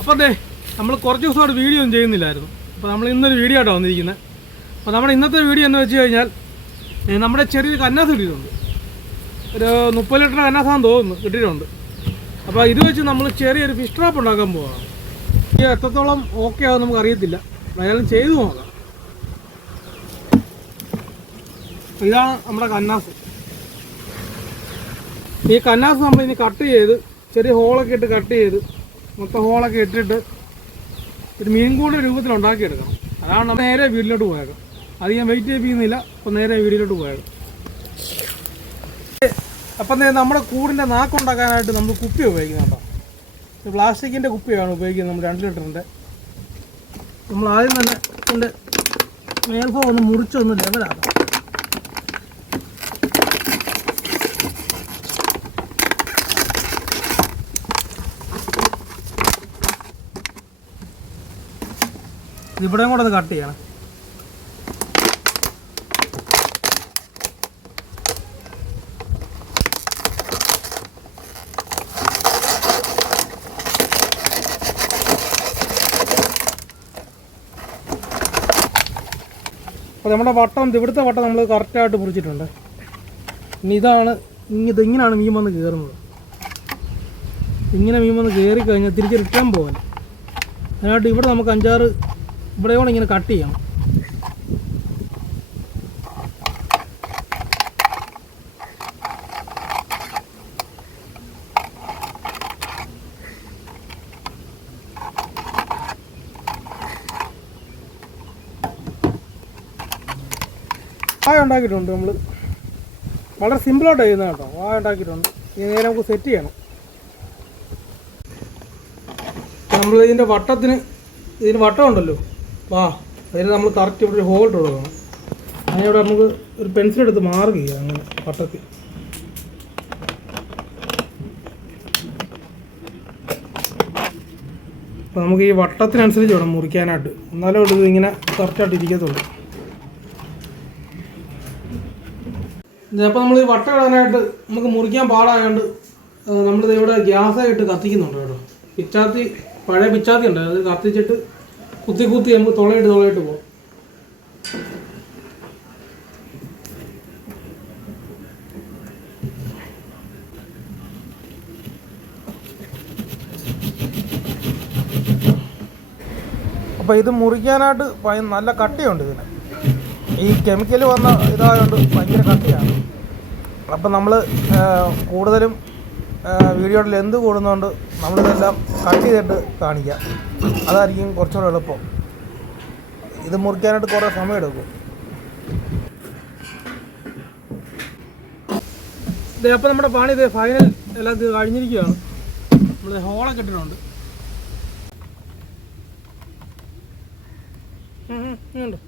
അപ്പോൾ അതെ നമ്മൾ കുറച്ച് ദിവസമായിട്ട് വീഡിയോ ഒന്നും ചെയ്യുന്നില്ലായിരുന്നു. അപ്പോൾ നമ്മൾ ഇന്നൊരു വീഡിയോ ആയിട്ടാണ് വന്നിരിക്കുന്നത്. അപ്പോൾ നമ്മുടെ ഇന്നത്തെ വീഡിയോ എന്ന് വെച്ച് കഴിഞ്ഞാൽ നമ്മുടെ ചെറിയൊരു കന്നാസ് കിട്ടിയിട്ടുണ്ട്. ഒരു 30 ലിറ്റർ കന്നാസാന്ന് തോന്നുന്നു കിട്ടിയിട്ടുണ്ട്. അപ്പോൾ ഇത് വെച്ച് നമ്മൾ ചെറിയൊരു ഫിഷ് ട്രാപ്പ് ഉണ്ടാക്കാൻ പോവുകയാണ്. ഇത് എത്രത്തോളം ഓക്കെ ആവും നമുക്ക് അറിയത്തില്ല, അയാളും ചെയ്തു നോക്കാം. ഇതാണ് നമ്മുടെ കന്നാസ്. ഈ കന്നാസ് നമ്മളിനി കട്ട് ചെയ്ത് ചെറിയ ഹോളൊക്കെ ഇട്ട് കട്ട് ചെയ്ത് മൊത്തം ഹോളൊക്കെ ഇട്ടിട്ട് ഒരു മീൻകൂട് രൂപത്തിൽ ഉണ്ടാക്കിയെടുക്കണം. അതാണ് നമ്മൾ നേരെ വീട്ടിലോട്ട് പോയേക്കാം. അധികം വെയിറ്റ് ചെയ്യിപ്പിക്കുന്നില്ല. അപ്പോൾ നേരെ വീട്ടിലോട്ട് പോയേക്കാം. അപ്പം നമ്മുടെ കൂടിൻ്റെ നാക്കുണ്ടാക്കാനായിട്ട് നമ്മൾ കുപ്പി ഉപയോഗിക്കുന്നുണ്ടോ. പ്ലാസ്റ്റിക്കിൻ്റെ കുപ്പിയാണ് ഉപയോഗിക്കുന്നത് നമ്മൾ 2 ലിറ്ററിൻ്റെ. നമ്മൾ ആദ്യം തന്നെ ഇതിൻ്റെ മേൽഭാഗം ഒന്ന് മുറിച്ചൊന്ന് ലെവലാക്കാം. ഇവിടെയും കൂടെ ഒന്ന് കട്ട് ചെയ്യണം. അപ്പോൾ നമ്മുടെ വട്ടം, ഇവിടുത്തെ വട്ടം നമ്മൾ കറക്റ്റായിട്ട് മുറിച്ചിട്ടുണ്ട്. ഇനി ഇങ്ങനെയാണ് മീൻ വന്ന് കയറുന്നത്. ഇങ്ങനെ മീൻ വന്ന് കയറി കഴിഞ്ഞാൽ തിരിച്ച് റിട്ടേൺ പോകാൻ അതിനായിട്ട് ഇവിടെ നമുക്ക് 5-6 ഇവിടെ കൂടെ ഇങ്ങനെ കട്ട് ചെയ്യണം. വായ ഉണ്ടാക്കിയിട്ടുണ്ട്. നമ്മൾ വളരെ സിമ്പിളായിട്ട് ചെയ്യുന്നത് കേട്ടോ. വായ ഉണ്ടാക്കിയിട്ടുണ്ട്. ഇനി നേരെ നമുക്ക് സെറ്റ് ചെയ്യണം. നമ്മൾ ഇതിൻ്റെ ഇതിന് വട്ടം ഉണ്ടല്ലോ, അതിന് നമ്മൾ കറക്റ്റ് ഇവിടെ ഒരു ഹോൾ ഇട്ട് കൊടുക്കണം. അതിനവിടെ നമുക്ക് ഒരു പെൻസിലെടുത്ത് മാർക്ക് ചെയ്യാം. അങ്ങനെ വട്ടത്തിൽ അപ്പോൾ നമുക്ക് ഈ വട്ടത്തിനനുസരിച്ച് വേണം മുറിക്കാനായിട്ട്. എന്നാലും ഇത് ഇങ്ങനെ കറക്റ്റായിട്ട് ഇരിക്കത്തുള്ളൂ. അപ്പോൾ നമ്മൾ ഈ വട്ടം ഇടാനായിട്ട് നമുക്ക് മുറിക്കാൻ പാടായതുകൊണ്ട് നമ്മളിത് ഇവിടെ ഗ്യാസായിട്ട് കത്തിക്കുന്നുണ്ട് കേട്ടോ. പഴയ പിച്ചാത്തി ഉണ്ട്, അത് കത്തിച്ചിട്ട് കുത്തി നമുക്ക് തുളയിട്ട് പോകും. അപ്പോൾ ഇത് മുറിക്കാനായിട്ട് നല്ല കട്ടിയുണ്ട് ഇതിന്. ഈ കെമിക്കൽ വന്ന ഇതായതുകൊണ്ട് ഭയങ്കര കട്ടിയാണ്. അപ്പം നമ്മൾ കൂടുതലും വീഡിയോയുടെ ലെന്ത് കൂടുന്നതുകൊണ്ട് നമ്മളിതെല്ലാം കട്ട് ചെയ്തിട്ട് കാണിക്കാം. അതായിരിക്കും കുറച്ചുകൂടെ എളുപ്പം. ഇത് മുറിക്കാനായിട്ട് കുറേ സമയം എടുക്കും. അപ്പോൾ നമ്മുടെ പണി ഫൈനൽ എല്ലാം കഴിഞ്ഞിരിക്കുകയാണ്. നമ്മൾ ഹോളൊക്കെ ഇട്ടിട്ടുണ്ട്. ഉണ്ട്.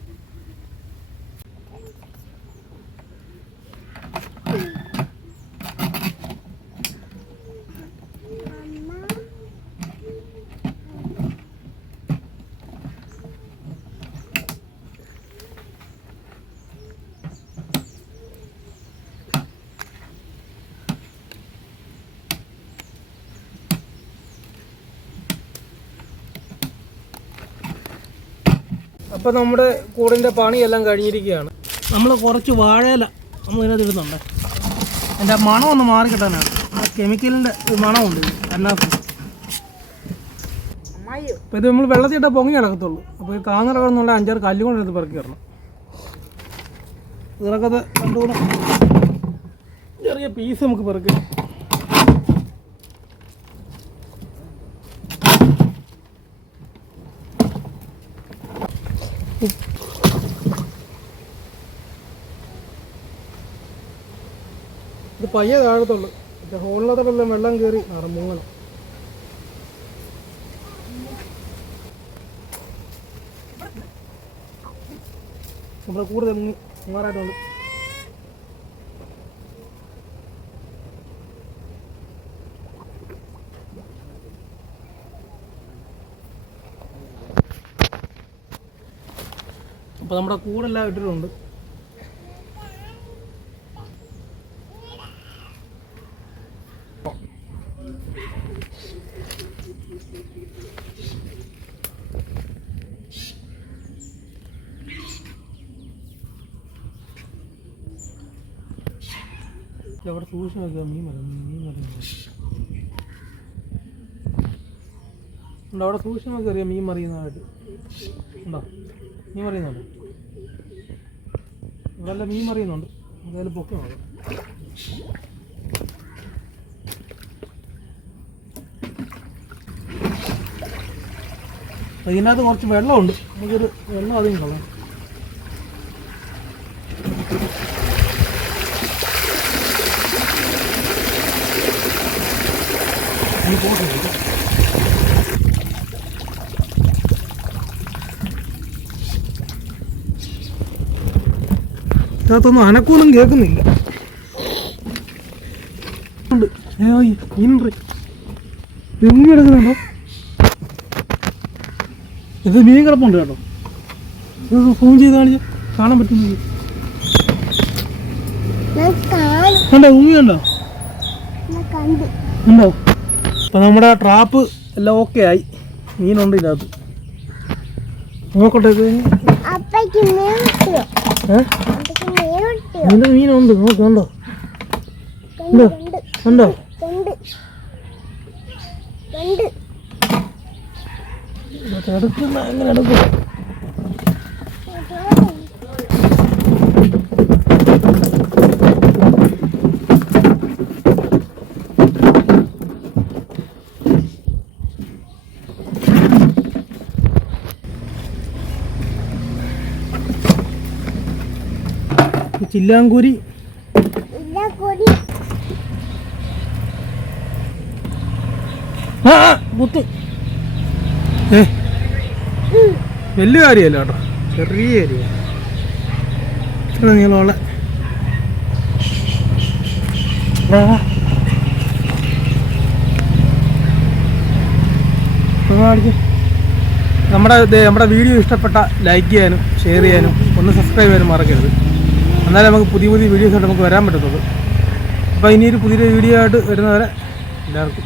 അപ്പോൾ നമ്മുടെ കൂടിൻ്റെ പണിയെല്ലാം കഴിഞ്ഞിരിക്കുകയാണ്. നമ്മൾ കുറച്ച് വാഴയില നമ്മൾ ഇതിനകത്ത് ഇടുന്നുണ്ട്. എൻ്റെ മണം ഒന്ന് മാറി കിട്ടാനാണ്. ആ കെമിക്കലിൻ്റെ മണമുണ്ട് കന്നാസ്. അപ്പോൾ ഇത് നമ്മൾ വെള്ളത്തിലിട്ടാൽ പൊങ്ങി കിടക്കത്തുള്ളൂ. അപ്പോൾ ഈ താങ്ങ കിടക്കുന്നുള്ള 5-6 കല്ല് കൊണ്ട് എടുത്ത് പെറുക്കി ഇടണം. ഇതിനകത്ത് 2-3 ചെറിയ പീസ് നമുക്ക് പെറുക്കി. ഇത് പയ്യെ താഴത്തുള്ളൂ. ഹോളിനകത്തോടെല്ലാം വെള്ളം കയറി മുങ്ങണം. നമ്മുടെ കൂടുതൽ മുങ്ങാറായിട്ടുണ്ട്. അപ്പോൾ നമ്മുടെ കൂടെല്ലാം ഇട്ടിട്ടുണ്ട്. അവിടെ സൂക്ഷിച്ച് നോക്കുക. മീൻ മറിയുന്നു. ഉണ്ടോ അവിടെ സൂക്ഷിച്ച് നോക്കി അറിയാം മീൻ മറിയുന്നതായിട്ട്. ഉണ്ടോ മീൻ മറിയുന്നുണ്ട്? ഇവിടെ മീൻ മറിയുന്നുണ്ട്. എന്തായാലും പൊക്കി നോക്കാം. ഇതിനകത്ത് കുറച്ച് വെള്ളമുണ്ട്. നമുക്കൊരു വെള്ളം അധികം കൊള്ളാം. ഇതിനകത്തൊന്നും അനക്കൊന്നും കേൾക്കുന്നില്ല. മീനുണ്ടോ? ഇത് മീൻ കിടപ്പുണ്ട് കേട്ടോ. ഇത് ഫോൺ ചെയ്ത് കാണിച്ച് കാണാൻ പറ്റുന്നില്ല. കണ്ടോ ഉമ്മി കണ്ടോ? ഉണ്ടോ? അപ്പം നമ്മുടെ ട്രാപ്പ് എല്ലാം ഓക്കെ ആയി. മീനുണ്ട് ഇതിനകത്ത്. നോക്കട്ടെ. മീനുണ്ട്. നോക്കണ്ടോ? ഉണ്ടോ? ഉണ്ടോ? എടുക്കുന്ന എങ്ങനെ എടുക്കും? ചില്ലാങ്കൂരി മുത്ത് വലിയ കാര്യമല്ല കേട്ടോ, ചെറിയ കാര്യമാണ്. ഇത്ര നീളമുള്ള നമ്മുടെ വീഡിയോ ഇഷ്ടപ്പെട്ട ലൈക്ക് ചെയ്യാനും ഷെയർ ചെയ്യാനും ഒന്ന് സബ്സ്ക്രൈബ് ചെയ്യാനും മറക്കരുത്. എന്നാലേ നമുക്ക് പുതിയ പുതിയ വീഡിയോസ് ആയിട്ട് നമുക്ക് വരാൻ പറ്റത്തുള്ളൂ. അപ്പോൾ ഇനിയൊരു പുതിയൊരു വീഡിയോ ആയിട്ട് വരുന്നവരെ എല്ലാവർക്കും